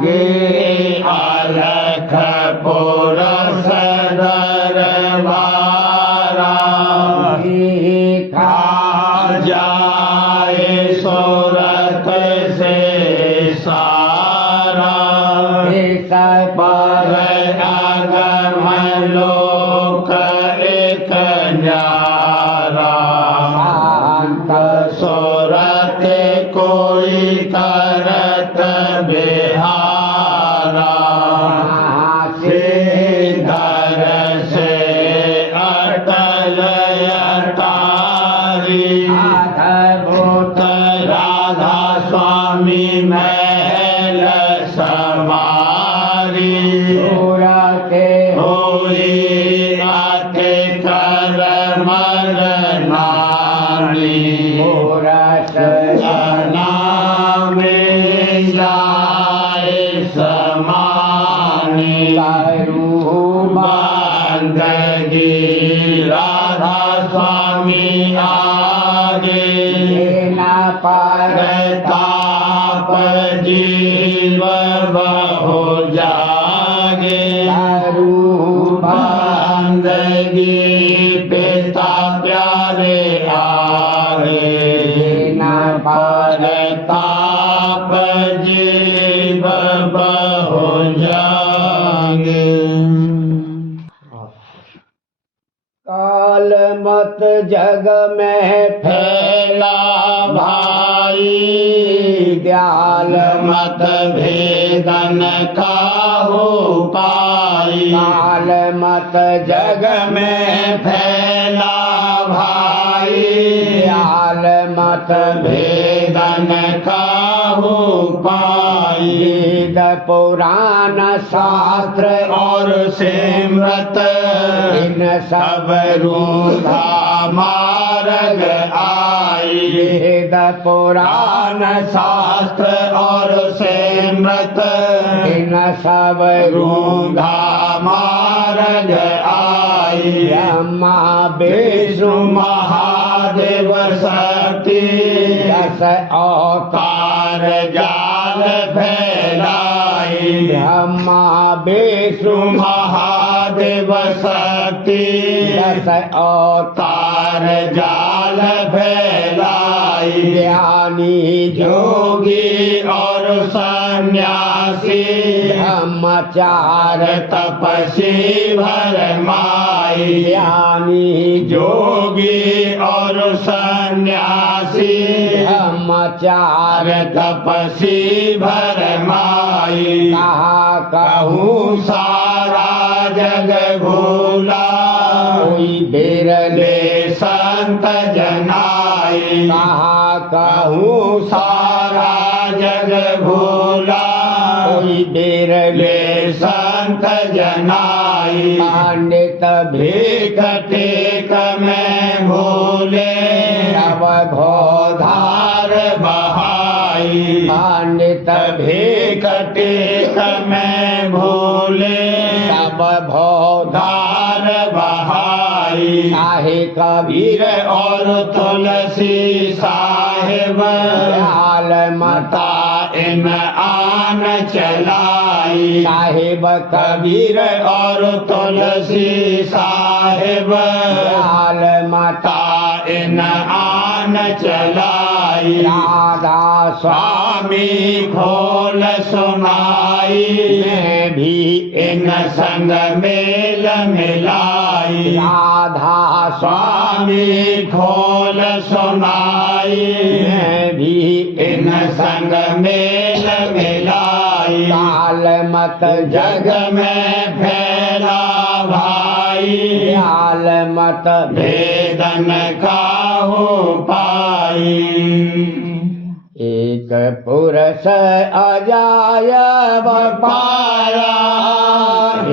आगे अलख पुर सदा पुरस में जाए समानी करू बंदगी राधा स्वामी आगे न परताप जीव हो जागे करू बंदगी पिता प्यारे आगे न परताप जीव हो जागे। काल मत जग में फैला भाई दयाल मत भेदन काहू पाई काल मत जग में फैला भाई दयाल मत भेदन काहू पाई वेद पुराण शास्त्र और सिमरत इन सब रूधा मार्ग आई वेद पुराण शास्त्र और सिमरत इन सब रूधा मार्ग आई ब्रह्मा विष्णु महादेव शक्ति दस अवतार जाल फैलाई ब्रह्मा विष्णु महादेव शक्ति दस अवतार जाल फैलाई ज्ञानी जोगी और सन्यासी ब्रह्मचार तपसी भरमाई ज्ञानी जोगी और सन्यासी ब्रह्मचार तपसी भरमाई कहा कहूँ सारा जग भूला कोई बिरले संत जनाई कहा कहूँ सारा जग भूला कोई बिरले संत जनाई पंडित भीख टेक में भूले अब भोधार बहाई पंडित भीख टेक में भूले अब भोधार बहाई चाहे कबीर और तुलसी साहिब हाल मता इन आन चलाई साहिब कबीर और तुलसी साहिब हाल मता इन आन चलाई राधा स्वामी खोल सुनाई मैं भी इन संग मेल मिलाई राधा स्वामी खोल सुनाई मैं भी इन संग मेल मिलाई काल मत जग में फैला भाई काल मत भेदन काहू पाई एक पुरुष अजायब पाया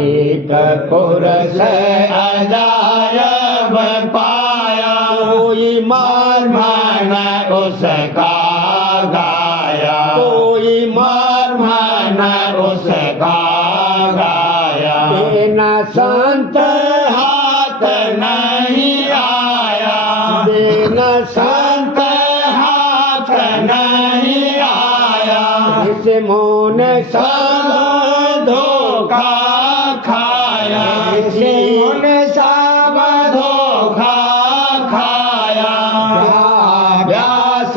एक पुरुष अजायब पाया कोई मर्म न उसका गाया कोई मर्म न उसका गाया बिना संत हाथ नहीं आया बिना संत हाथ नहीं आया इस मोन सब धोखा खाया इस मोन सब धोखा खाया व्यास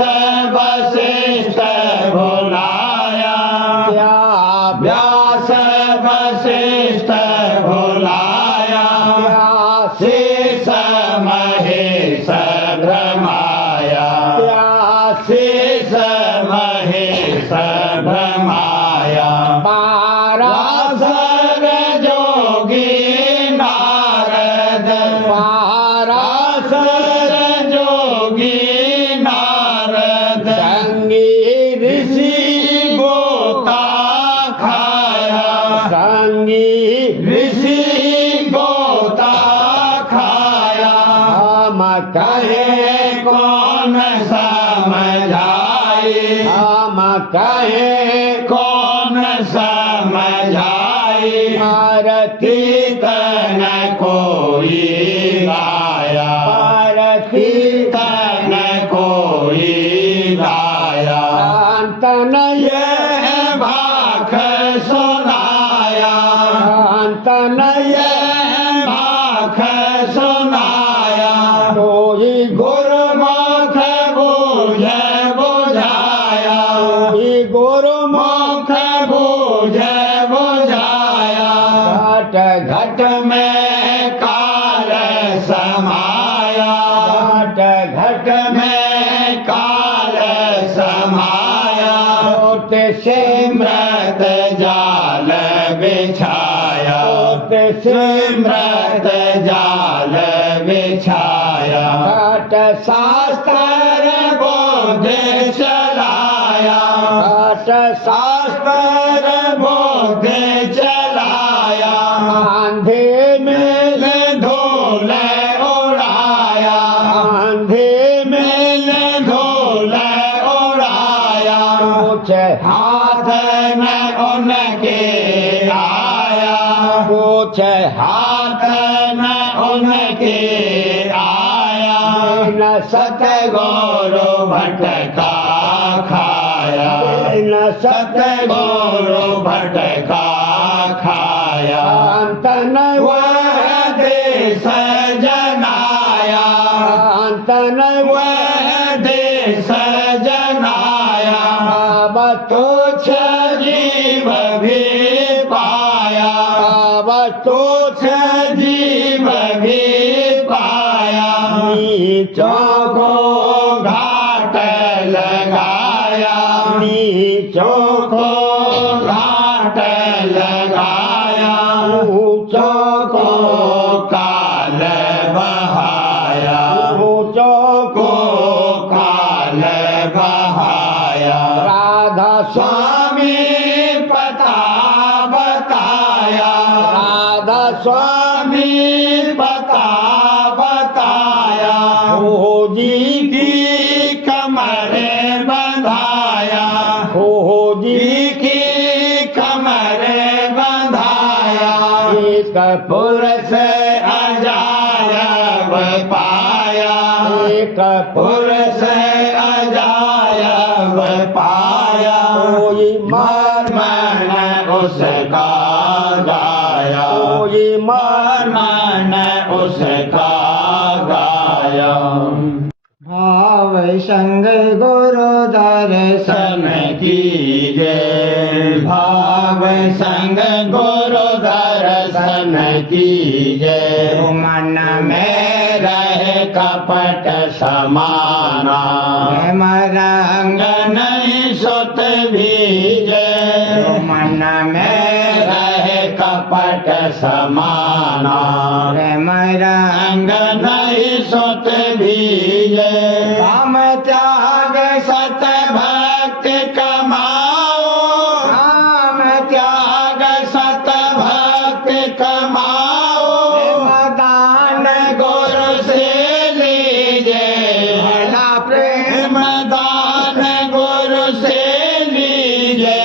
वशिष्ठ भुलाया व्यास वशिष्ठ भुलाया शेष महेश भ्रमाया शेष महेश भ्रमाया पाराशर जोगी नारद कहे कौन समझाई आरती तन कोई गाया आरती तन कोई गाया तन ये भाख सुनाया तन ये भाख सुनाया कोई गुरुमुख बूझे बुझाया कोई गुरुमुख बूझे बुझाया घट घट में काल समाया घट घट में काल समाया सिमरत जाल बिछाया सिमरत जाल बिछाया घट शास्त्र बोध चलाया घट शास्त्र बोध चलाया आंधे में धूल उड़ाया आंधे में धूल उड़ाया कुछ हाथ में उनके आया कुछ हाथ में उनके आया न सतगुरु भटका खाया न सतगुरु भटका खाया तन वह देश जनाया तन वह देश जनाया तुच्छ जीव भी पाया तुच्छ जीव भी पाया नीचों को घाट लगाया नीचों को घाट लगाया ऊंचों को काल बहाया ऊंचों को काल बहाया राधा स्वामी पता बताया राधा स्वामी पता बताया हो जी की कमरे बंधाया हो जी की कमरे बंधाया एक पुरुष अजायब पाया एक पुरुष अजायब पाया कोई मर्म उसका गाया कोई मर्म उसका गाया भाव संग गुरु दर्शन कीजे भाव संग गुरु दर्शन कीजे मन में रहे कपट समाना रंग नहीं सुत भीजे मन में रहे कपट समाना रंग नहीं सुत भीजे काम त्याग सत भक्त कमाओ काम त्याग सत भक्त कमाओ दान गुरु से लीजे भला प्रेम दान गुरु से लीजे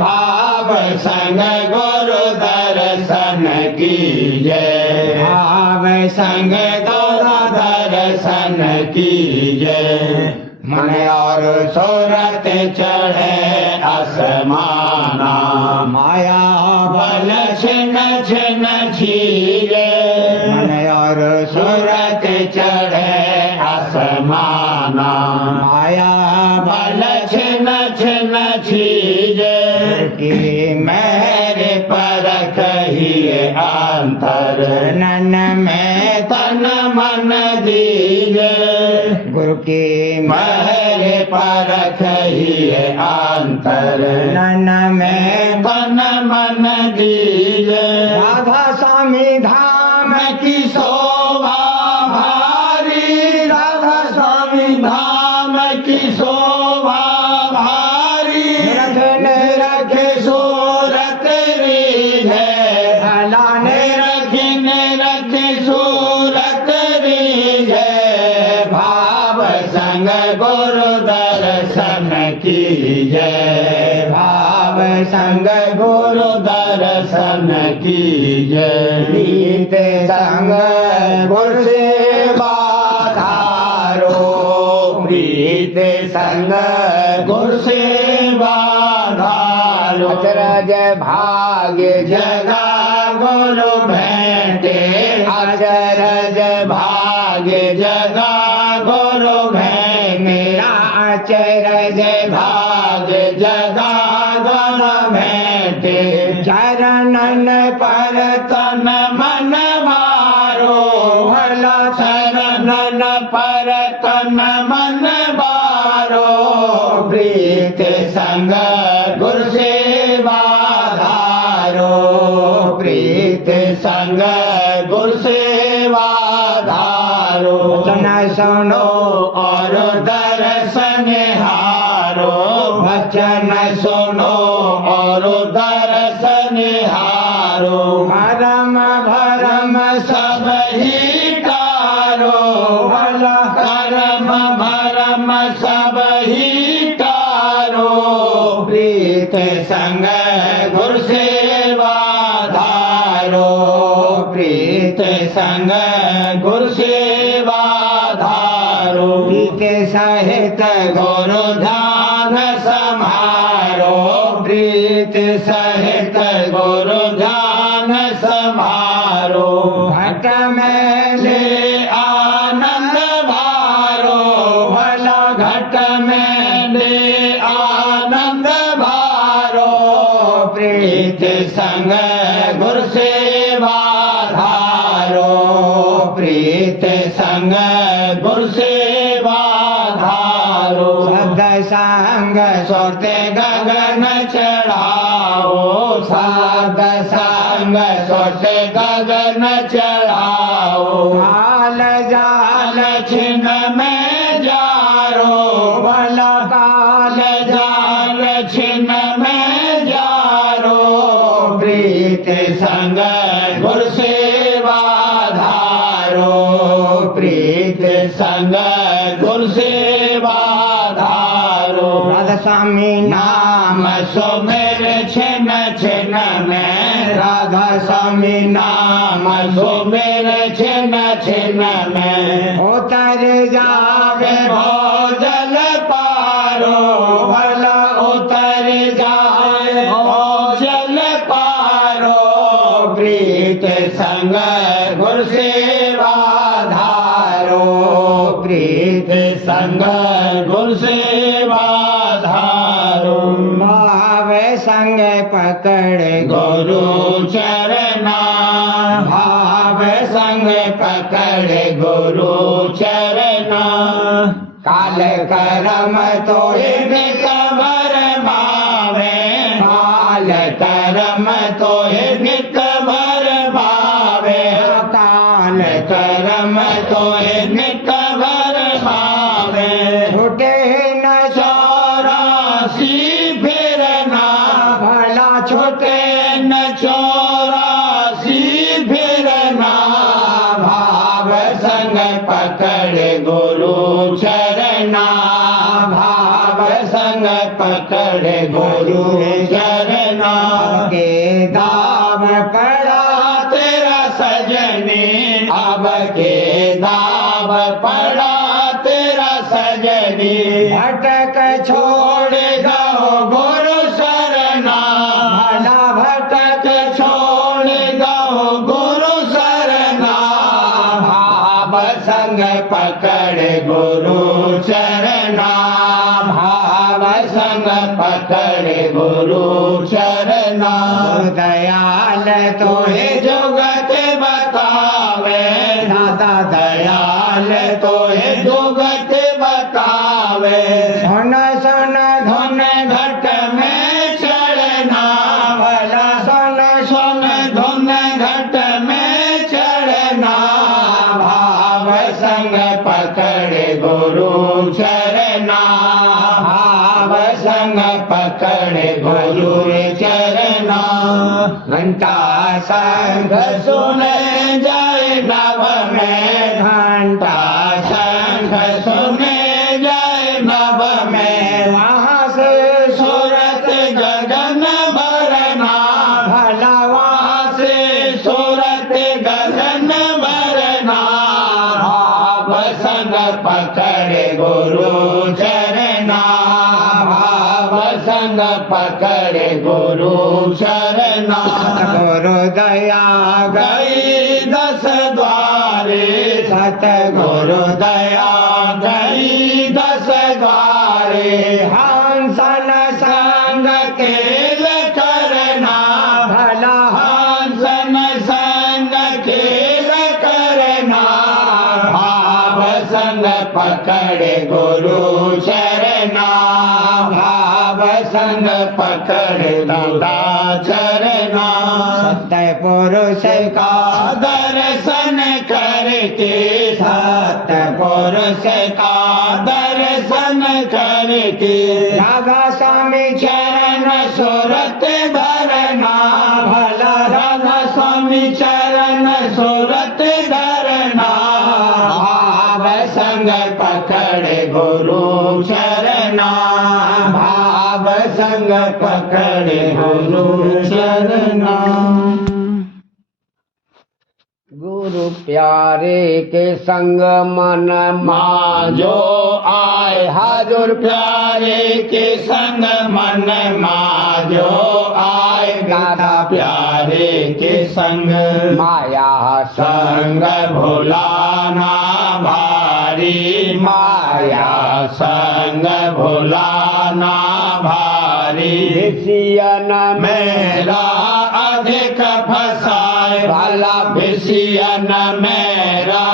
भाव संग गुरु दर्शन कीजे भाव संग गुरु दर्शन कीजे मन और सूरत चढ़े आसमाना माया बल छिन छिन छीले मन और सूरत चढ़े आसमाना माया बल छिन छिन छीले की मेरे पर कहिए अंतर नन में तन मन दीजे गुरु की महरे पर कहिए अंतर नन में तन मन दीजे राधा स्वामी धाम की शोभा भारी राधा स्वामी धाम की शोभा भारी रखने रखे सूरत रीझ भला ने रखने रखे सूरत रीझ भाव संग गुरु दर्शन कीजे संग गुरु दर्शन कीजे, प्रीत संग गुरु सेवा धारो, प्रीत संग गुरु सेवा धारो। अचरज भाग्य जगा गुरु भेंटे, अचरज भाग्य जगा गुरु भेंटे, अचरज भाग्य जगा गुरु भेंटे। चरणन पर तन मन मारो, भला चरणन पर तन मन मारो, प्रीत संग गुरु सेवा धारो, प्रीत संग गुरु सेवा धारो। वचन सुनो और दर्शन हारो, वचन सुनो और दर्शन हारो। भरम भरम सब ही तारो, भला करम भरम सब ही तारो, प्रीत संग गुरु सेवा धारो, प्रीत संग गुरु सेवा धारो। प्रीत सहित गुरु ध्यान समारो, प्रीत सहित गुरु ध्यान समारो। घट में ले आनंद भारो, भला घट में ले आनंद भारो, प्रीत संग गुरु सेवा धारो, प्रीत संग गुरु सेवा धारो। सद संग सोते गगन चढ़ाओ, सद संग सोते गगन चढ़ाओ। काल जाल छिन्न में जारो, भला काल जाल छिन्न में जारो, प्रीत संग गुरु सेवा धारो, प्रीत संग गुरु सेवा धारो। राधा स्वामी नाम सुमिर छिन छिन में, राधा स्वामी नाम सुमिर छिन छिन में। उतर जावे भोजल पारो, भला उतर जावे भोजल पारो, प्रीत संग गुरु सेवा धारो, प्रीत संग गुरु सेवा धारो। भाव संग पकड़ गुरु चरना, भाव संग पकड़ गुरु चरना। काल करम तो नित भर भावे, काल करम तो नित भर भावे, काल करम तो नित भर भावे। छूटे न चौरासी फिरना, भला छूटे न चौरासी फिरना। भाव संग पकड़ गुरु चरना, भाव संग पकड़ गुरु चरना। के दाम पड़ा तेरा सजनी, अब के दाम पड़ा तेरा सजनी। भटक छोड़ गो गुरु शरणा, भला भटक छोड़ गो गुरु शरणा। भाव संग पकड़ गुरु चरना, भाव संग पकड़ गुरु चरना। दयाल तोहे जुगत बतावे, दादा दयाल तोहे जुगत बतावे। धन सन धन घट में चढ़ना, भला सन सन धन घट में चढ़ना। भाव संग पकड़ गुरु चरना, भाव संग पकड़ गुरु चरना। घंटा शंख सुने जाए नभ में, घंटा शंख सुने जाए नभ में। वहाँ से सूरत गगन भर संग पकड़े गुरु चरना, भाव संग पकड़े गुरु चरना। गुरु दया गई 10 द्वारे, सतगुरु दया गई 10 द्वारे। हंसन संग खेल करना भला, हंसन संग खेल करना। भाव संग पकड़े गुरु चरना, भाव संग पकड़े दादा चरना। सत्य पुरुष का दर्शन करके, सत्य पुरुष का दर्शन करके। राधा स्वामी चरण सुरत धरना भला, राधा स्वामी चरण सुरत धरना। भाव संग पकड़े गुरु चरना, भाव संग पकड़े गुरु चरना। गुरु प्यारे के संग मन मांझो आए, हाजुर प्यारे के संग मन मांझो आए। दादा प्यारे के संग माया संग भुलाना भारी, माया संग भुलाना भारी। विषयन मेरा अधिक फसाए भला, विषयन मेरा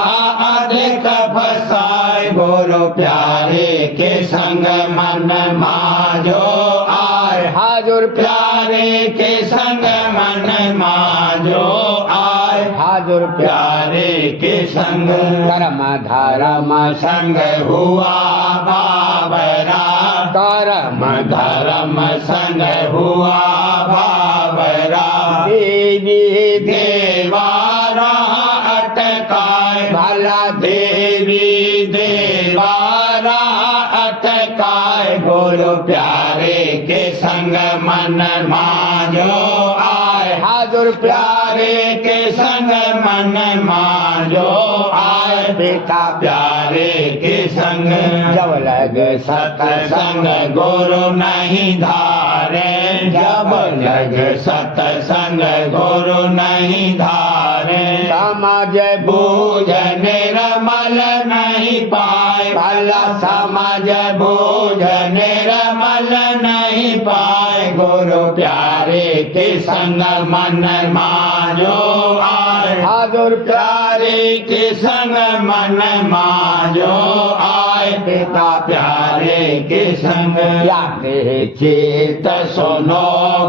अधिक फसाए। गुरु प्यारे के संग मन मांझो आए, हाजुर प्यारे के संग मन मांझो आए। हाजुर प्यारे के संग कर्म धर्म संग हुआ बाबरा, कर्म धर्म संग हुआ बाबरा। देवी देवारा अटकाए भला, देवी देवारा अटकाए। गुरु प्यारे के संग मन मांझो आए, हाजुर प्यारे के संग मन मांझो आए। पिता प्यारे के संग जब लग सत्संग गुरु नहीं धारे, जब लग सत्संग गुरु नहीं धारे। समझ बूझ निर्मल नहीं पाए भला, समझ बूझ निर्मल नहीं पाए। गुरु प्यारे के संग मन मांझो आए, हाजुर प्यारे के संग मन मांझो आए। पिता प्यारे के संग याते चेत सुनो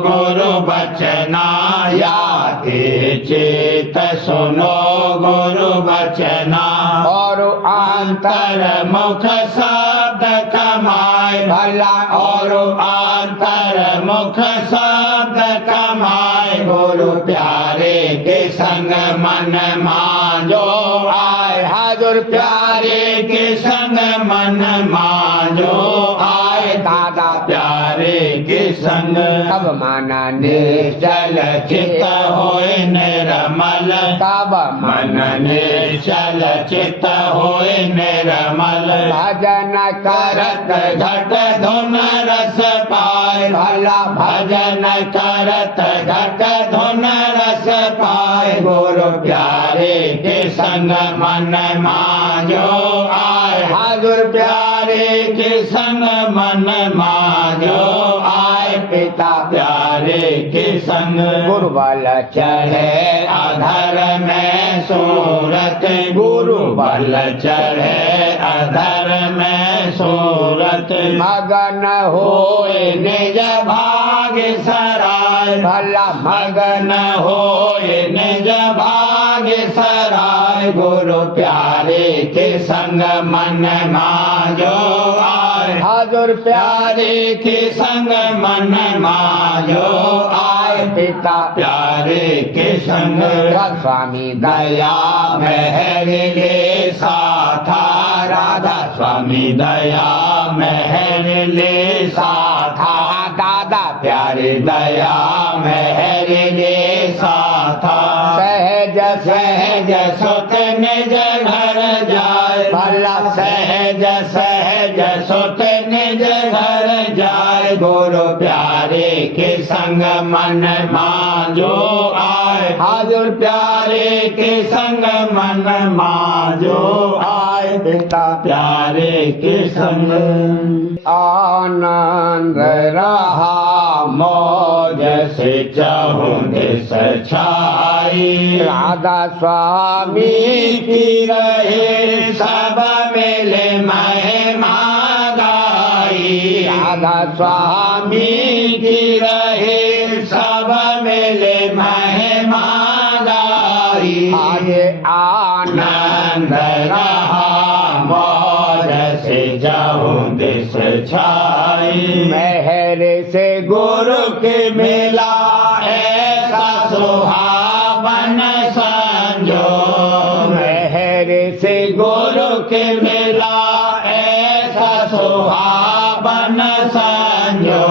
गुरु बचना, याते चेत सुनो गुरु बचना। और अंतर मुख शब्द कमाए भला, और अंतर मुख शब्द कमाए। गुरु प्यारे के संग मन मांझो आए, हाजुर प्यारे के संग मन मांझो आए। दादा प्यारे के संग तब मन निश्चल चित्त होए निर्मल, तब मन निश्चल चित्त होए निर्मल। भजन करत घट धुन रस पाए भला, भजन करत घट धुन रस पाए। गुरु प्यारे के संग मन मांझो आए, हाजुर प्यारे के संग मन मांझो आए। पिता प्यारे के संग गुरु बल चढ़े अधर में सूरत, गुरु बल चढ़े अधर में सूरत। मगन होए निज भाग सराय भला, मगन होए निज भाग सराय। गुरु प्यारे के संग मन मांझो आए, हाजुर प्यारे के संग मन मांझो आए। पिता प्यारे के संग स्वामी दया मेहर ले साथा, राधा स्वामी दया मेहर ले साथा। दादा प्यारे दया मेहर ले साथा। सहज सहज सुत निज घर जाए भला, निज घर जाए गुरु प्यारे के संग मन मांझो आए हाजुर प्यारे के संग मन मांझो आए पिता प्यारे के संग आनंद रहा मौज से चहुँ दिस छाई राधा स्वामी की रहे सब मिले महिमा गाई राधा स्वामी की रहे सब मिले महिमा गाई आगे आनंद रहा मौज से जाऊं दिस छाई मेहर से गुरु के मिला ऐसा सुहावन संजो मेहर से गुरु के मिला ऐसा सुहावन संजो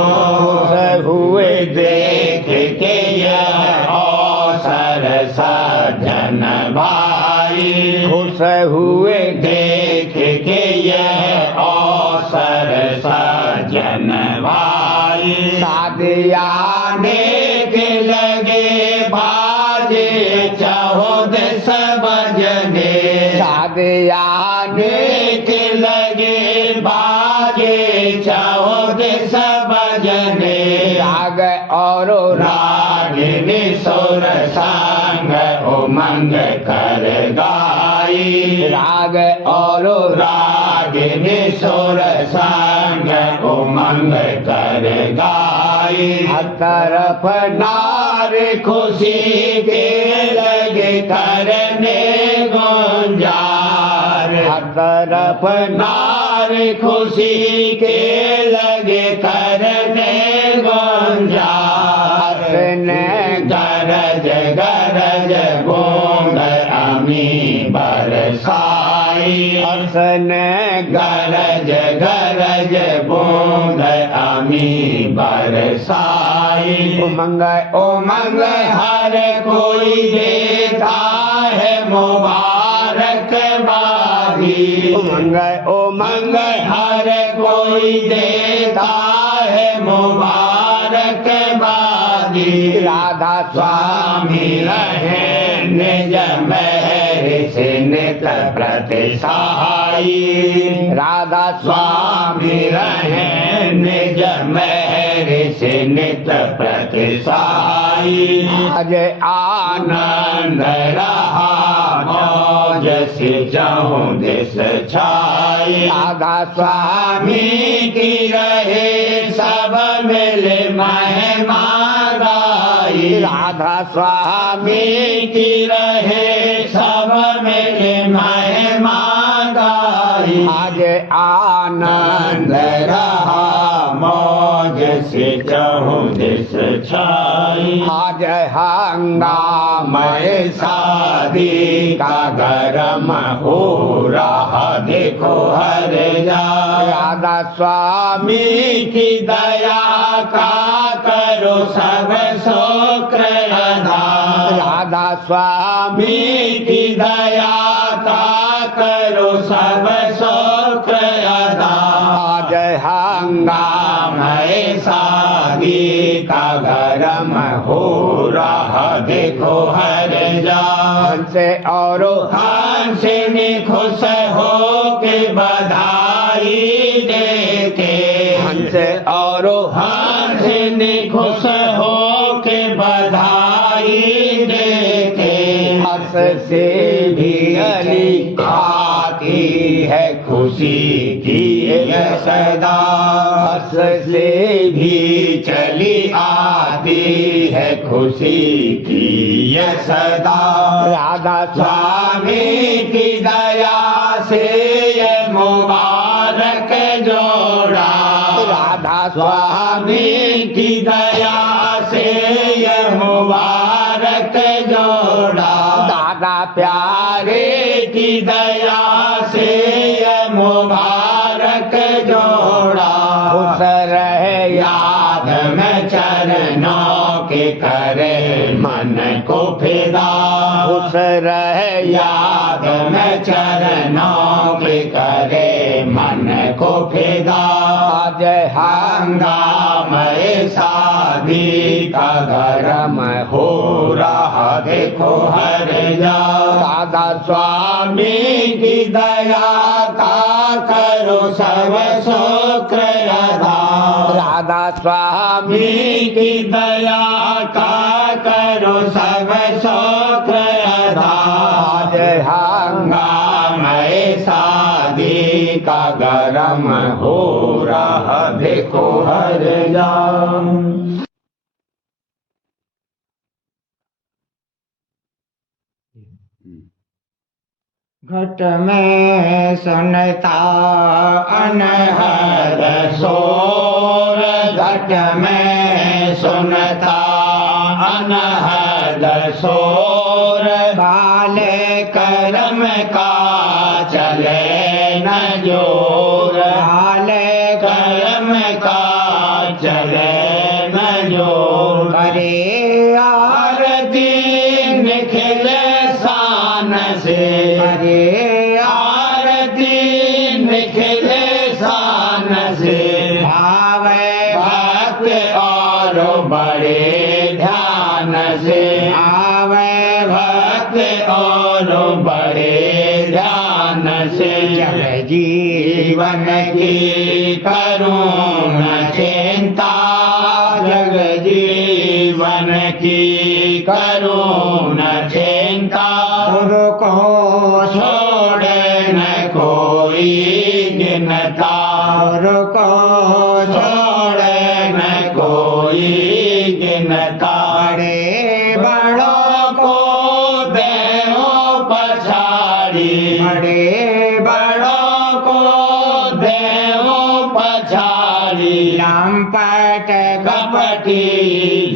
हुए देख के यह अवसर सज्जन भाई खुश हुए देख के यह अवसर सज्जन भाई सादियाने के लगे बाजे चौद सब जने सादियाने के लगे बाजे चौद सब जने राग और रागिनी सुर संग उमंग कर गाई राग और रागिनी सुर संग उमंग कर गाई हर तरफ नार खुशी के लगे करने गुंजार हर तरफ नार खुशी के लगे करने गुंजार ने गरज गरज बूंद अमी बरसाई ने गरज गरज बूंद अमी बरसाई उमंग उमंग हर कोई देता है मुबारक बादी उमंग उमंग हर कोई देता है मुबारक बादी राधा स्वामी रहे निज मेहर से नित प्रति सहाई राधा स्वामी रहे निज मेहर से नित प्रति सहाई आज आनंद रहा मौज से जाऊं दिस छाई राधा स्वामी की रहे सब मिले महिमा गाई राधा स्वामी की रहे सब मिले महिमा गाई आज आनंद रहा मौज से जाऊं दिस छाई आज हंगामे शादी का गरम हो रहा देखो हर जा राधा स्वामी की दया का करो सब शुक्र अदा राधा स्वामी की दया का करो सब शुक्र अदा आज हंगामे शादी का गरम हो रहा देखो हर जा हंसे और हंसे ने खुश हो के बधाई देते हंसे और हंसे ने खुश हो के बधाई देते हंस से भी अली आती है खुशी की सदा हंस से भी चली आती है खुशी की ये सदा राधा स्वामी की दया से ये मुबारक जोड़ा राधा स्वामी की दया से ये मुबारक जोड़ा दादा प्यारे की दया से ये मुबारक जोड़ा खुश रहे याद में चरणों के करे मन को फिदा खुश रहे याद में चरणों के करे मन को फिदा आज हंगाम शादी का गरम हो रहा देखो हर जा राधा स्वामी की दया का करो सब शुक्र अदा राधा स्वामी की दया का करो सब शुक्र अदा आज हंगाम शादी का गरम हो रहा देखो हर जाम। घट में सुनता अनहद शोर घट में सुनता अनहद शोर काले करम का चले न जोर काले करम का चले न जोर करे आरती निखिले शान से करे आरती निखिले शान से भावे भक्त और बड़े ध्यान से आवे भक्त और बड़े ध्यान से जग जीवन की करूं न चिंता जग जीवन की करूं न चिंता गुरु को छोड़े न कोई गिनता गुरु को छोड़े न कोई गिनता बड़े बड़ों को देहो पछाड़ी बड़े बड़ों को देहो पछाड़ी लंपट कपटी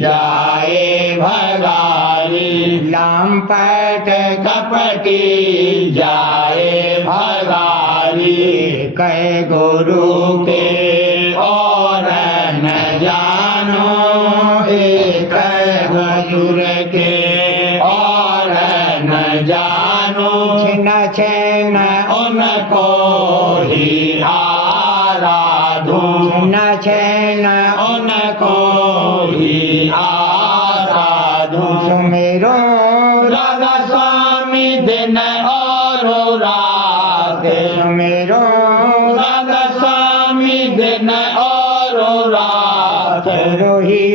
जाए भगारी लंपट कपटी जाए भगारी कहे गुरु के और न जानो एक हजूर के और न जानो छिन छिन उनको ही आराधूं छिन छिन उनको ही आराधूं सुमेरो राधा स्वामी दिन और रात सुमेरो राधा स्वामी दिन और रात रोही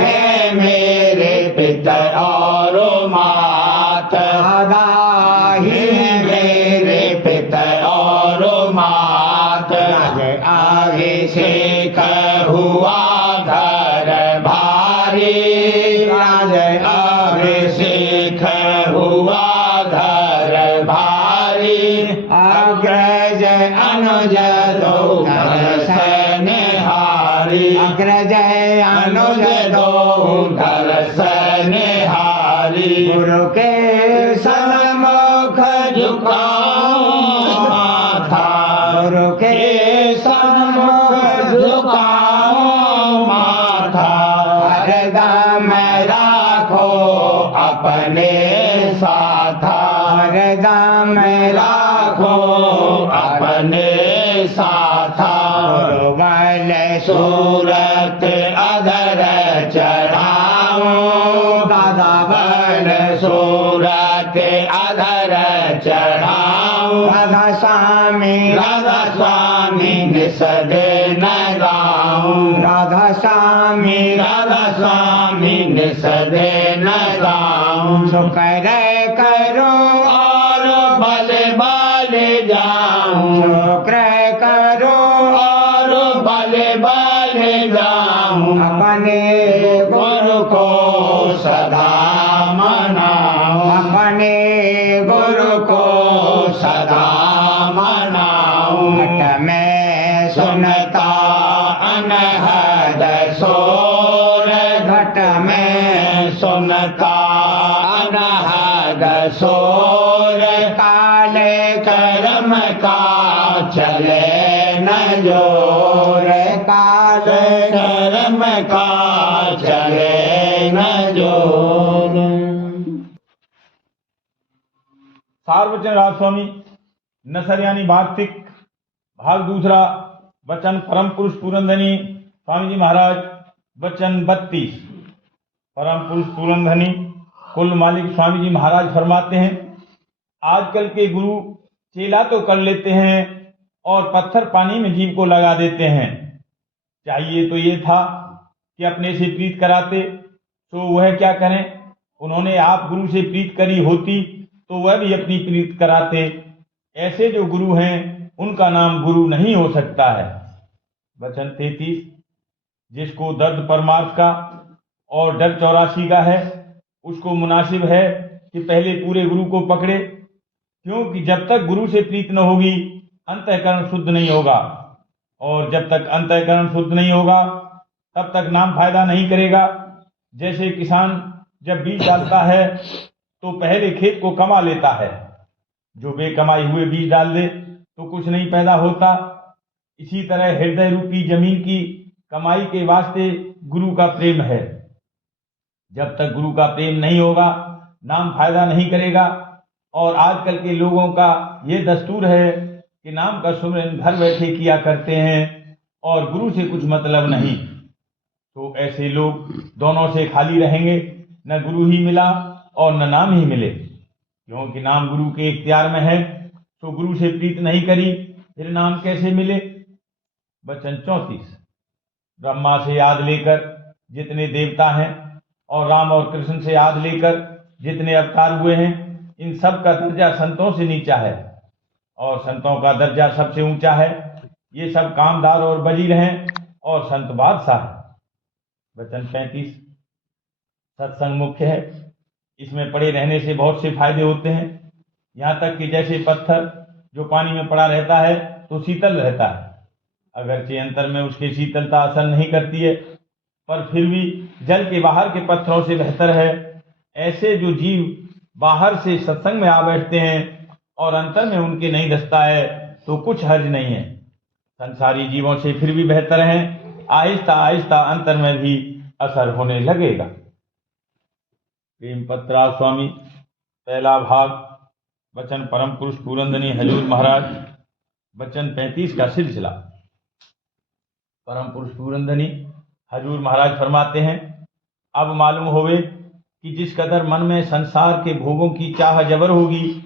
है मेरे पिता और मात राधा ही है मेरे पिता और मात आगे से हुआ घर भारी राज आगे सिख हुआ घर भारी अग्रज अनुज दो दर्शन हारी अग्रज अनुज दो दर्शन हारी गुरु के सन्मुख झुकाओ माथा गुरु के सन्मुख झुकाओ माथा हरदम राखो अपने साथा हरदम राखो अपने साथा बल सूरत अधर चढ़ाओ दादा बल सूरत अधर चढ़ाओ राधा स्वामी निषद न गाऊं राधा स्वामी निषद न गाऊं शुक्र करो और बल बल जाऊं शुक्र करो और बल बल जाऊं अपने गुरु को सदा मनाऊं अपने गुरु को सदा मनाऊं घट में सुनता अनहद शोर घट में सुनता अनहद शोर काले करम का चले न जोर काले करम का चले न जोर। सार्वजन राजस्वामी नसर यानी भाग 6 भाग दूसरा वचन परम पुरुष पूरनधनी स्वामी जी महाराज। वचन 32। परम पुरुष पूरनधनी कुल मालिक स्वामी जी महाराज फरमाते हैं, आजकल के गुरु चेला तो कर लेते हैं और पत्थर पानी में जीव को लगा देते हैं। चाहिए तो ये था कि अपने से प्रीत कराते, तो वह क्या करें। उन्होंने आप गुरु से प्रीत करी होती तो वह भी अपनी प्रीत कराते। ऐसे जो गुरु हैं उनका नाम गुरु नहीं हो सकता है। वचन 33। जिसको दर्द परमार्थ का और डर 84 का है, उसको मुनासिब है कि पहले पूरे गुरु को पकड़े, क्योंकि जब तक गुरु से प्रीत न होगी अंतःकरण शुद्ध नहीं होगा, और जब तक अंतःकरण शुद्ध नहीं होगा तब तक नाम फायदा नहीं करेगा। जैसे किसान जब बीज डालता है तो पहले खेत को कमा लेता है, जो बेकमाई हुए बीज डाल दे तो कुछ नहीं पैदा होता। इसी तरह हृदय रूपी जमीन की कमाई के वास्ते गुरु का प्रेम है। जब तक गुरु का प्रेम नहीं होगा नाम फायदा नहीं करेगा। और आजकल के लोगों का ये दस्तूर है कि नाम का सुमिरन घर बैठे किया करते हैं और गुरु से कुछ मतलब नहीं। तो ऐसे लोग दोनों से खाली रहेंगे, न गुरु ही मिला और न नाम ही मिले, क्योंकि नाम गुरु के इख्तियार में है। तो गुरु से प्रीत नहीं करी फिर नाम कैसे मिले। वचन 34। ब्रह्मा से याद लेकर जितने देवता हैं और राम और कृष्ण से याद लेकर जितने अवतार हुए हैं, इन सब का दर्जा संतों से नीचा है और संतों का दर्जा सबसे ऊंचा है। ये सब कामदार और वजीर हैं और संत बादशाह है। वचन 35। सत्संग मुख्य है, इसमें पड़े रहने से बहुत से फायदे होते हैं। यहाँ तक कि जैसे पत्थर जो पानी में पड़ा रहता है तो शीतल रहता है, अगरचे अंतर में उसकी शीतलता असर नहीं करती है, पर फिर भी जल के बाहर के पत्थरों से बेहतर है। ऐसे जो जीव बाहर से सत्संग में आ बैठते हैं और अंतर में उनके नहीं दसता है तो कुछ हर्ज नहीं है, संसारी जीवों से फिर भी बेहतर हैं। आहिस्ता आहिस्ता अंतर में भी असर होने लगेगा। प्रेम पत्रा स्वामी पहला भाग। वचन परम पुरुष पूरनधनी हजूर महाराज। वचन 35 का सिलसिला। परम पुरुष पूरनधनी हजूर महाराज फरमाते हैं, अब मालूम होवे कि जिस कदर मन में संसार के भोगों की चाह जबर होगी,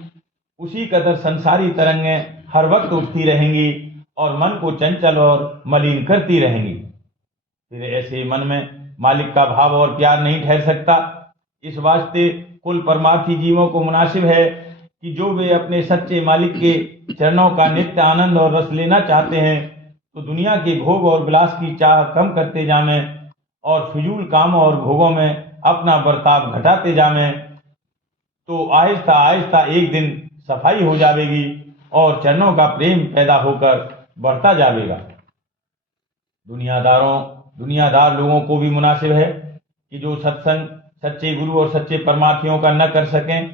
उसी कदर संसारी तरंगें हर वक्त उठती रहेंगी और मन को चंचल और मलिन करती रहेंगी। फिर ऐसे मन में मालिक का भाव और प्यार नहीं ठहर सकता। इस वास्ते कुल परमार्थी जीवों को मुनासिब है कि जो वे अपने सच्चे मालिक के चरणों का नित्य आनंद और रस लेना चाहते हैं तो दुनिया के भोग और विलास की चाह कम करते जावें और फिजूल काम और भोगों में अपना बर्ताव घटाते जावें, तो आहिस्ता आहिस्ता एक दिन सफाई हो जाएगी और चरणों का प्रेम पैदा होकर बढ़ता जाएगा। दुनियादार लोगों को भी मुनासिब है कि जो सत्संग सच्चे गुरु और सच्चे परमार्थियों का न कर सकें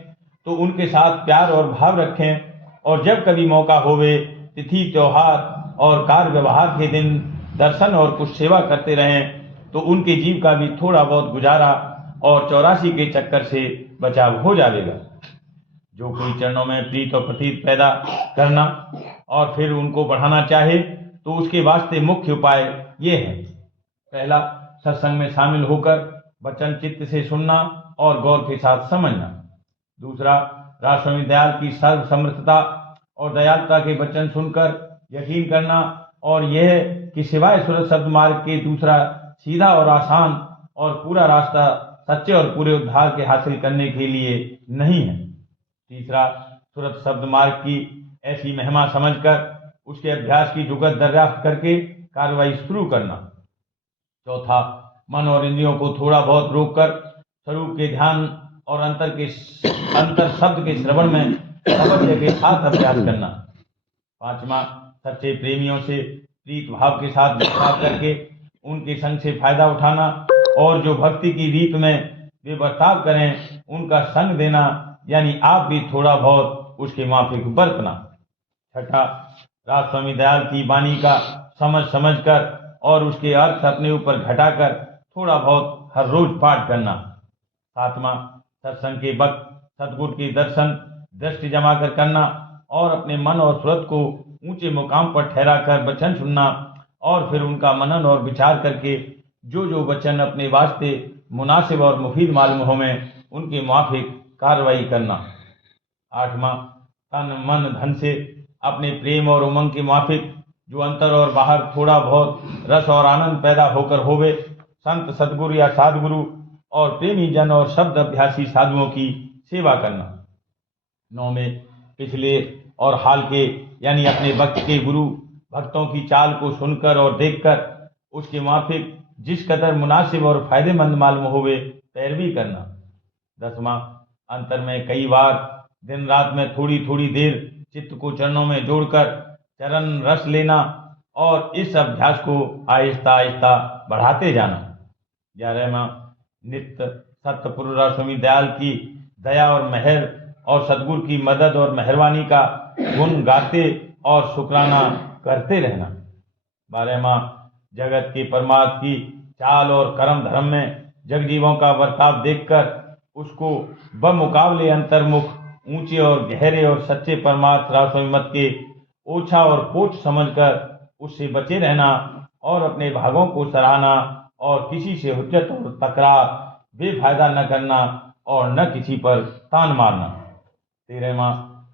तो उनके साथ प्यार और भाव रखें, और जब कभी मौका होवे तिथि त्योहार और कार्य व्यवहार के दिन दर्शन और कुछ सेवा करते रहें तो उनके जीव का भी थोड़ा बहुत गुजारा और 84 के चक्कर से बचाव हो जाएगा। जो कोई चरणों में प्रीत और प्रतीत पैदा करना और फिर उनको बढ़ाना चाहे तो उसके वास्ते मुख्य उपाय ये है। पहला, सत्संग में शामिल होकर वचन चित्त से सुनना और गौर के साथ समझना। दूसरा, राजस्वामी दयाल की सर्व समर्थता और दयालुता के वचन सुनकर यकीन करना और यह कि सिवाय सूरत शब्द मार्ग के दूसरा सीधा और आसान और पूरा रास्ता सच्चे और पूरे उद्धार के हासिल करने के लिए नहीं है। तीसरा, सूरत शब्द मार्ग की ऐसी महिमा समझकर उसके अभ्यास की जुगत दरियाफ्त करके कार्रवाई शुरू करना। चौथा, मन और इंद्रियों को थोड़ा बहुत रोककर स्वरूप के ध्यान और अंतर शब्द के श्रवण में तवज्जो के साथ अभ्यास करना। पांचवा, सच्चे प्रेमियों से प्रीत भाव के साथ बर्ताव करके उनके संग से फायदा उठाना और जो भक्ति की रीत में वे बर्ताव करें उनका संग देना, यानी आप भी थोड़ा बहुत उसके माफिक बरतना। छठा, राजस्वामी दयाल की वाणी का समझ कर और उसके अर्थ अपने ऊपर घटाकर थोड़ा बहुत हर रोज पाठ करना। सातवां, सत्संग के वक्त सतगुरु के दर्शन दृष्टि जमा कर करना और अपने मन और सूरत को ऊंचे मुकाम पर ठहरा कर वचन सुनना और फिर उनका मनन और विचार करके जो वचन अपने वास्ते मुनासिब और मुफीद मालूम हो में उनके मुआफिक कार्रवाई करना। 8वां, तन मन धन से अपने प्रेम और उमंग के मुआफिक जो अंतर और बाहर थोड़ा बहुत रस और आनंद पैदा होकर होवे, संत सदगुरु या साधगुरु और प्रेमी जन और शब्द अभ्यासी साधुओं की सेवा करना। 9 में, पिछले और हाल के यानी अपने वक्त के गुरु भक्तों की चाल को सुनकर और देखकर उसके माफिक जिस कदर मुनासिब और फायदेमंद मालूम होवे पैरवी करना। 10वां, अंतर में कई बार दिन रात में थोड़ी थोड़ी देर चित्त को चरणों में जोड़कर चरण रस लेना और इस अभ्यास को आहिस्ता आहिस्ता बढ़ाते जाना। 11वां, नित्य सतपुरुष स्वामी दयाल की दया और मेहर और सदगुरु की मदद और मेहरबानी का गुण गाते और शुक्राना करते रहना। 12वां, जगत के परमात्मा की चाल और कर्म धर्म में जगजीवों का बर्ताव देखकर उसको बमुकाबले अंतर्मुख ऊंचे और गहरे और सच्चे परमात्मा स्वामी मत के ओछा और पोछ समझकर उससे बचे रहना और अपने भागों को सराहना और किसी से हुज्जत और तकरार बेफायदा न करना और न किसी पर तान मारना। 13वां,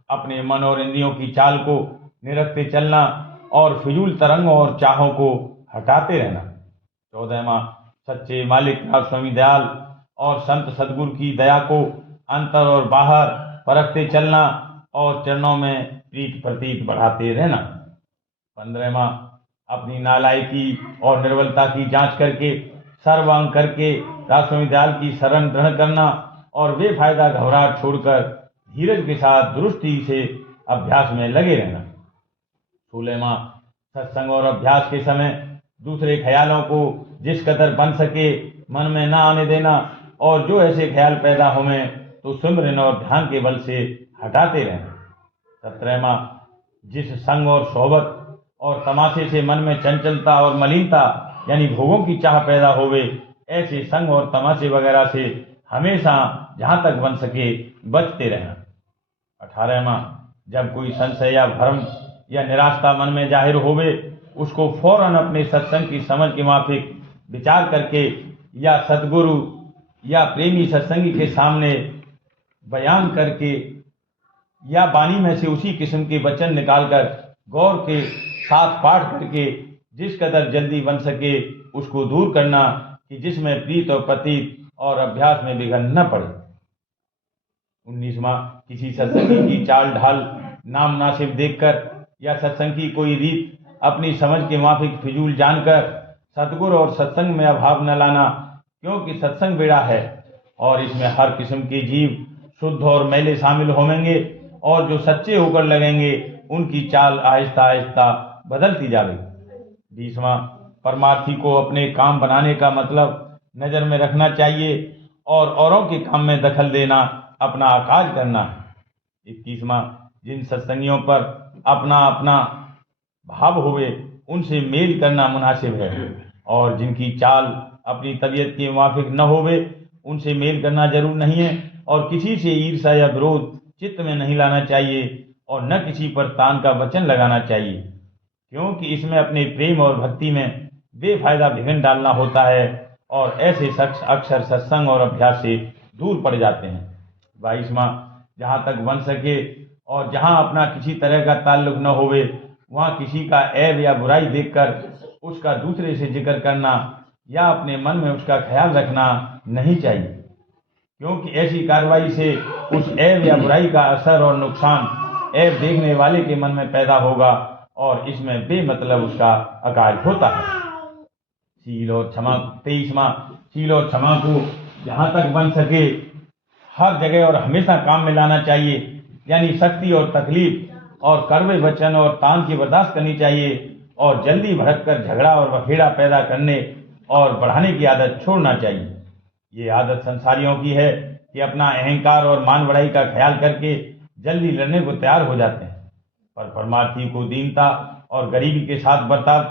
अपने मन और इंद्रियों की चाल को निरखते चलना और फिजूल तरंगों और चाहों को हटाते रहना। 14वां, सच्चे मालिक स्वामी दयाल और संत सदगुरु की दया को अंतर और बाहर परखते चलना और चरणों में प्रीत प्रतीत बढ़ाते रहना। 15वां, अपनी नालायकी और निर्बलता की जांच करके सर्वांग करके स्वामी दयाल की शरण ग्रहण करना और बेफायदा घबराहट छोड़कर धीरज के साथ दुरुस्ती से अभ्यास में लगे रहना। 16वां, सत्संग और अभ्यास के समय दूसरे ख्यालों को जिस कदर बन सके मन में न आने देना और जो ऐसे ख्याल पैदा हों तो सुमिरन और ध्यान के बल से हटाते रहना। 17वां, जिस संग और सोहबत और तमाशे से मन में चंचलता और मलिनता यानी भोगों की चाह पैदा होवे ऐसे संग और तमाशे वगैरह से हमेशा जहां तक बन सके बचते रहना। 18वां, जब कोई संशय या भ्रम या निराशा मन में जाहिर होवे उसको फौरन अपने सत्संग की समझ के माफिक विचार करके या सदगुरु या प्रेमी सत्संगी के सामने बयान करके या वाणी में से उसी किस्म के वचन निकालकर गौर के साथ पाठ करके जिस कदर जल्दी बन सके उसको दूर करना कि जिसमें प्रीत और प्रतीत और अभ्यास में विघ्न न पड़े। 19वां, किसी सत्संगी की चाल ढाल नाम नासिब देखकर या सत्संग की कोई रीत अपनी समझ के माफिक फिजूल जानकर सतगुरु और सत्संग में अभाव न लाना, क्योंकि सत्संग बेड़ा है और इसमें हर किस्म के जीव शुद्ध और मैले शामिल होंगे और जो सच्चे होकर लगेंगे उनकी चाल आहिस्ता आहिस्ता बदलती जाएगी। 20वां, परमार्थी को अपने काम बनाने का मतलब नजर में रखना चाहिए और औरों के काम में दखल देना अपना आकाज करना है। 21वां, जिन सत्संगियों पर अपना अपना भाव हुए उनसे मेल करना मुनासिब है और जिनकी चाल अपनी तबीयत के मुवाफिक न होवे उनसे मेल करना जरूर नहीं है और किसी से ईर्ष्या या विरोध चित्त में नहीं लाना चाहिए और न किसी पर तान का वचन लगाना चाहिए, क्योंकि इसमें अपने प्रेम और भक्ति में बेफायदा विघ्न डालना होता है और ऐसे शख्स अक्सर सत्संग और अभ्यास से दूर पड़ जाते हैं। 22वां, जहां तक बन सके और जहां अपना किसी तरह का ताल्लुक न होवे वहां किसी का ऐब या बुराई देखकर उसका दूसरे से जिक्र करना या अपने मन में उसका ख्याल रखना नहीं चाहिए, क्योंकि ऐसी कार्रवाई से उस ऐब या बुराई का असर और नुकसान ऐब देखने वाले के मन में पैदा होगा और इसमें बेमतलब उसका अकाज होता है। शील और क्षमा। 23वां, शील और क्षमा को जहां तक बन सके हर जगह और हमेशा काम में लाना चाहिए, यानी सख्ती और तकलीफ और कड़वे वचन और तान की बर्दाश्त करनी चाहिए और जल्दी भड़क कर झगड़ा और बखेड़ा पैदा करने और बढ़ाने की आदत छोड़ना चाहिए। ये आदत संसारियों की है कि अपना अहंकार और मान बढ़ाई का ख्याल करके जल्दी लड़ने को तैयार हो जाते हैं, पर परमार्थी को दीनता और गरीबी के साथ बर्ताव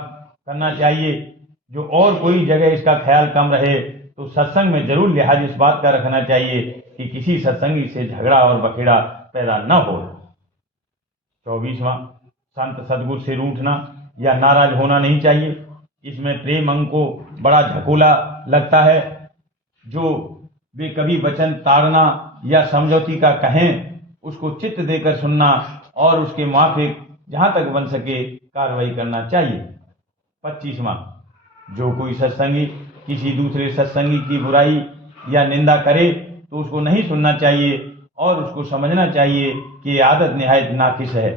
करना चाहिए। जो और कोई जगह इसका ख्याल कम रहे तो सत्संग में जरूर लिहाज इस बात का रखना चाहिए कि किसी सत्संगी से झगड़ा और बखेड़ा पैदा न हो। 24वां, संत सदगुरु से रूठना या नाराज होना नहीं चाहिए, इसमें प्रेम अंग को बड़ा झकोला लगता है। जो वे कभी वचन ताड़ना या समझौती का कहें, उसको चित्त देकर सुनना और उसके माफिक जहां तक बन सके कार्रवाई करना चाहिए। 25वां, जो कोई सत्संगी किसी दूसरे सत्संगी की बुराई या निंदा करे तो उसको नहीं सुनना चाहिए और उसको समझना चाहिए कि ये आदत निहायत नाकिस है।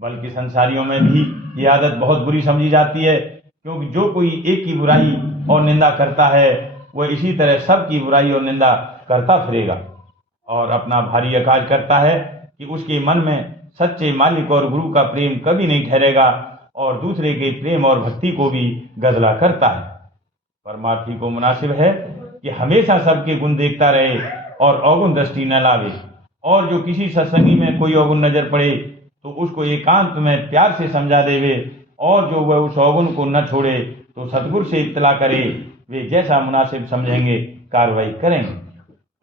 बल्कि संसारियों में भी ये आदत बहुत बुरी समझी जाती है, क्योंकि जो कोई एक की बुराई और निंदा करता है वह इसी तरह सबकी बुराई और निंदा करता फिरेगा और अपना भारी अकाज करता है कि उसके मन में सच्चे मालिक और गुरु का प्रेम कभी नहीं ठहरेगा और दूसरे के प्रेम और भक्ति को भी गजला करता है। परमार्थी को मुनासिब है कि हमेशा सबके गुण देखता रहे और अवगुण दृष्टि न लावे, और जो किसी सत्संगी में कोई अवगुण नजर पड़े तो उसको एकांत में प्यार से समझा देवे, और जो वह उस अवगुण को न छोड़े तो सतगुरु से इत्तला करे। वे जैसा मुनासिब समझेंगे कार्रवाई करेंगे,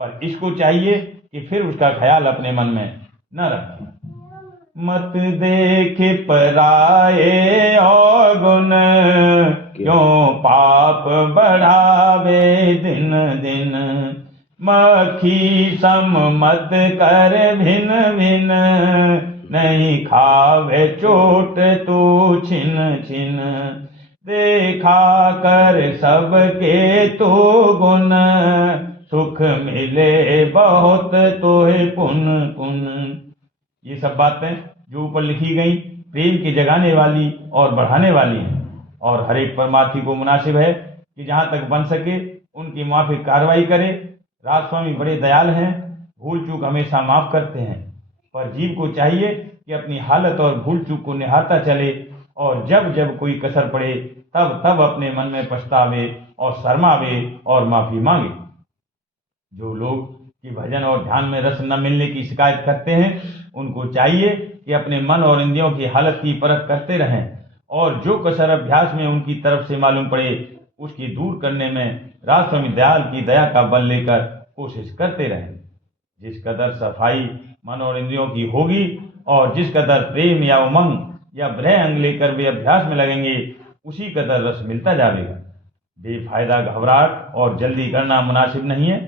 पर इसको चाहिए कि फिर उसका ख्याल अपने मन में न रखें। मत देखे पराये अवगुण, क्यों पाप बढ़ावे दिन दिन। मक्खी सम मत कर भिन भिन, नहीं खावे चोट तू छिन छिन। देखा कर सबके तो गुण, सुख मिले बहुत तोहे पुन पुन। ये सब बातें जो ऊपर लिखी गई प्रेम की जगाने वाली और बढ़ाने वाली हैं, और हर एक परमार्थी को मुनासिब है कि जहां तक बन सके उनकी माफिक कार्रवाई करे। राजस्वामी बड़े दयाल हैं, भूल चूक हमेशा माफ करते हैं, पर जीव को चाहिए कि अपनी हालत और भूल चूक को निहारता चले और जब जब कोई कसर पड़े तब तब अपने मन में पछतावे और शर्मावे और माफी मांगे। जो लोग कि भजन और ध्यान में रस न मिलने की शिकायत करते हैं, उनको चाहिए कि अपने मन और इंद्रियों की हालत की परख करते रहें, और जो कसर अभ्यास में उनकी तरफ से मालूम पड़े उसकी दूर करने में राजस्वामी दयाल की दया का बल लेकर कोशिश करते रहें। जिस कदर सफाई मन और इंद्रियों की होगी और जिस कदर प्रेम या उमंग या भ्रय अंग लेकर वे अभ्यास में लगेंगे, उसी कदर रस मिलता जाएगा। बेफायदा घबराहट और जल्दी करना मुनासिब नहीं है।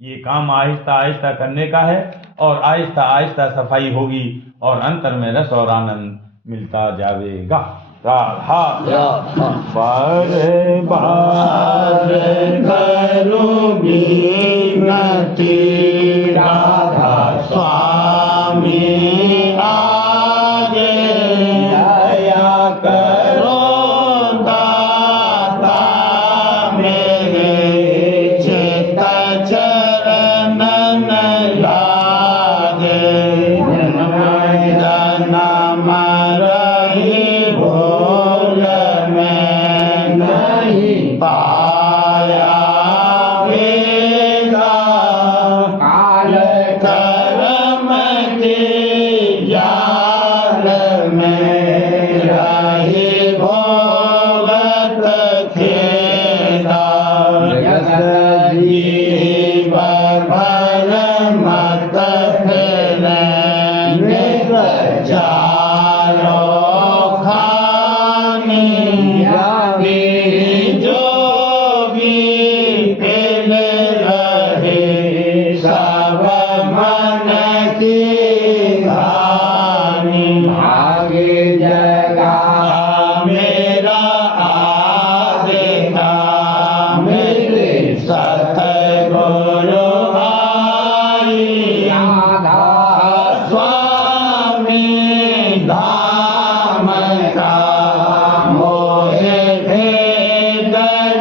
ये काम आहिस्ता आहिस्ता करने का है और आहिस्ता आहिस्ता सफाई होगी और अंतर में रस और आनंद मिलता जाएगा। राधा बार बार करूंगी विनती, राधा स्वामी आगे दया करो दाता मेरे, चित चरणन लागे। जन्म रही भूल में नहीं पाया वेगा, काल कर्म की जाल में रही भोगत खेदा। जीव भर मत फिरे चारो खानी, जो भी पिल रहे सब मन की हानि। आगे जगा मेरा आदेता, मेरे सतगुरु आई। स्वामी धाम का मोहे भेद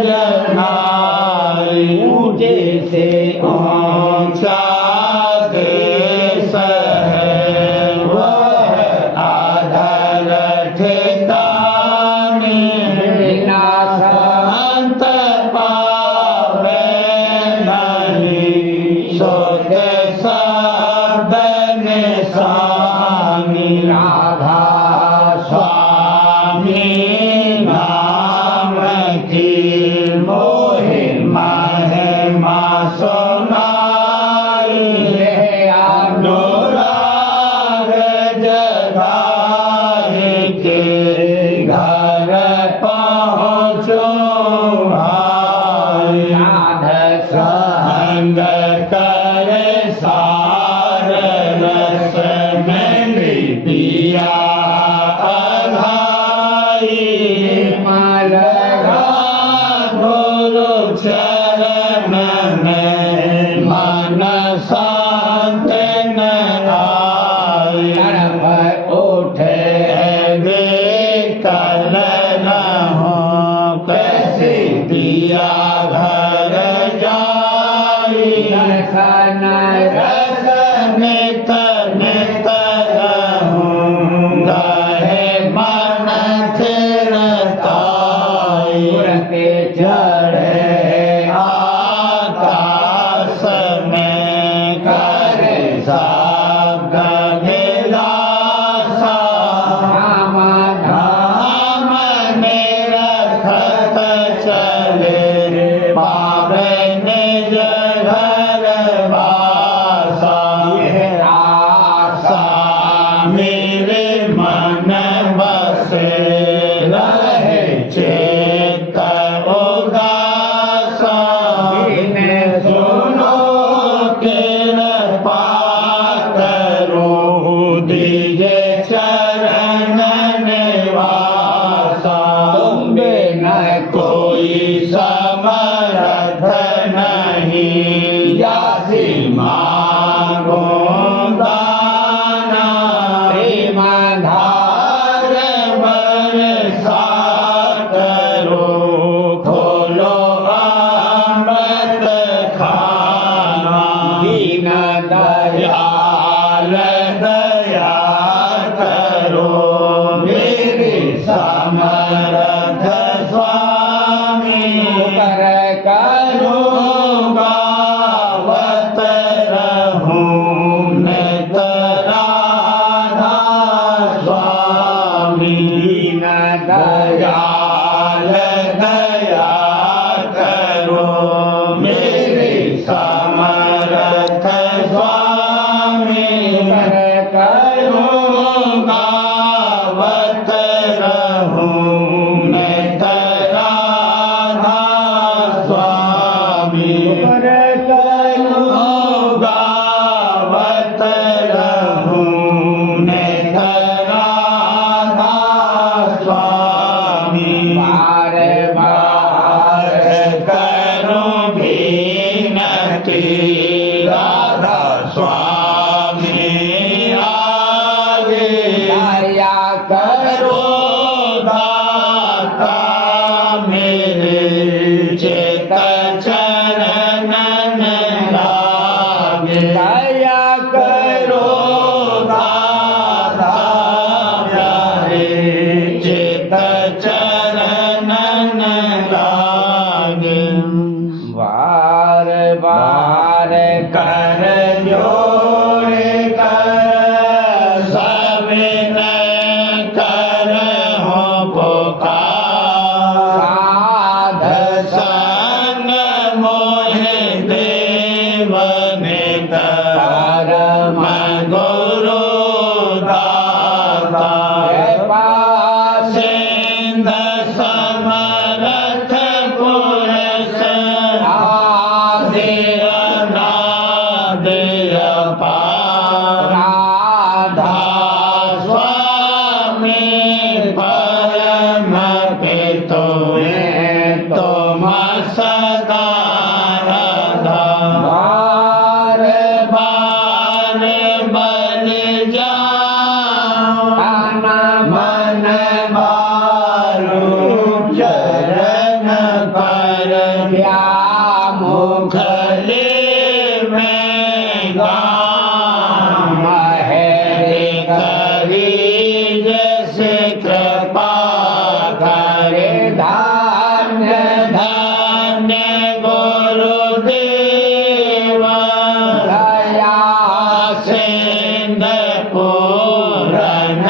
जनाई। ऊंचे से ऊंचा देश है वह आधार ठिकाने, अंत पावे नहीं सोच शब्द निशानी। राधा स्वामी नाम की मोहि महिमा सुनाई। अनुराग जगाए के घर पहुँच रसन रस नित नित रहूं गहे मन चिरताई उड़ते चढ़े आकाश में करे सब गगिलासा धाम धाम निरखत चले पावे निज घर वासा यह आशा मेरे मन बसे रहे चेत उदासा सुनो कृपा करो दीजे चरण निवासा तुम बिना कोई समर्थ नहीं यासी मांगो दाना प्रेम धार बरसा करो खोलो अमृत खाना दीन दयाल दया करो मेरे समर्थ स्वामी कर करो गावत रहूं नित राधा स्वामी दीन दयाल दया करो मेरे समर्थ स्वामी कर करो गावत रहूं नित राधा स्वामी कर करो गावत रहूं नित राधा स्वामी बार बार करो विनती राधा स्वामी आगे दया करो दाता मेरे चेत चरण लागे दया करो दाता प्यारे चेत चरण लागे बार बार कर जोड़े कर सविन कर हो पुकार साध संग मोहे देव कर गुरु दाता सिंध समरथ पुरुष आदि अनादि अपार राधा स्वामी परम पितो तुम सदा राधा बार बार बल जाओ मन मारू चरण पर क्या मुखले में गाम है करी जैसे कृपा करे धान्य धान्य गुरुदेव दया सिंध पूरन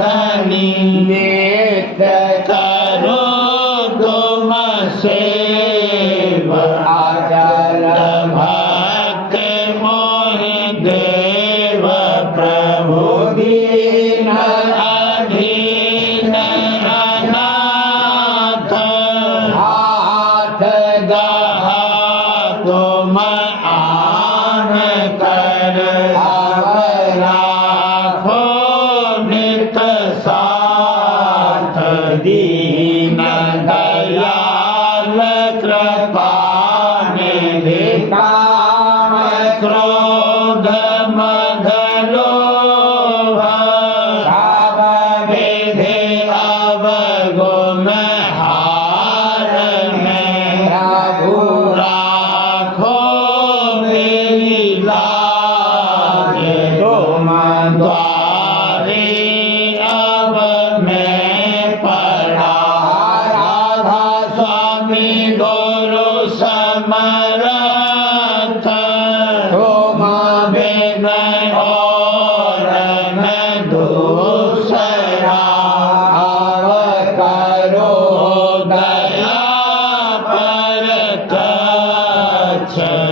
धनी नित्य करो तुम सेव आचल भक्त मोहि देव प्रभु दीन अधीन अनाथ हाथ दहा तुम आन कर राखो नित साथ दीन दयाल कृपा निधि काम क्रोध मद लोभ सब विधि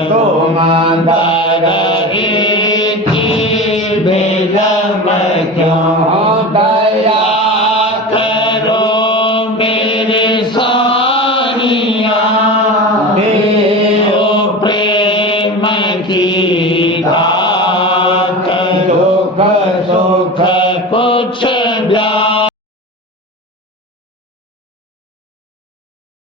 तुम दर बेजम क्यों दया करो मेरे सानिया देव प्रेम की दात दुख सुख कुछ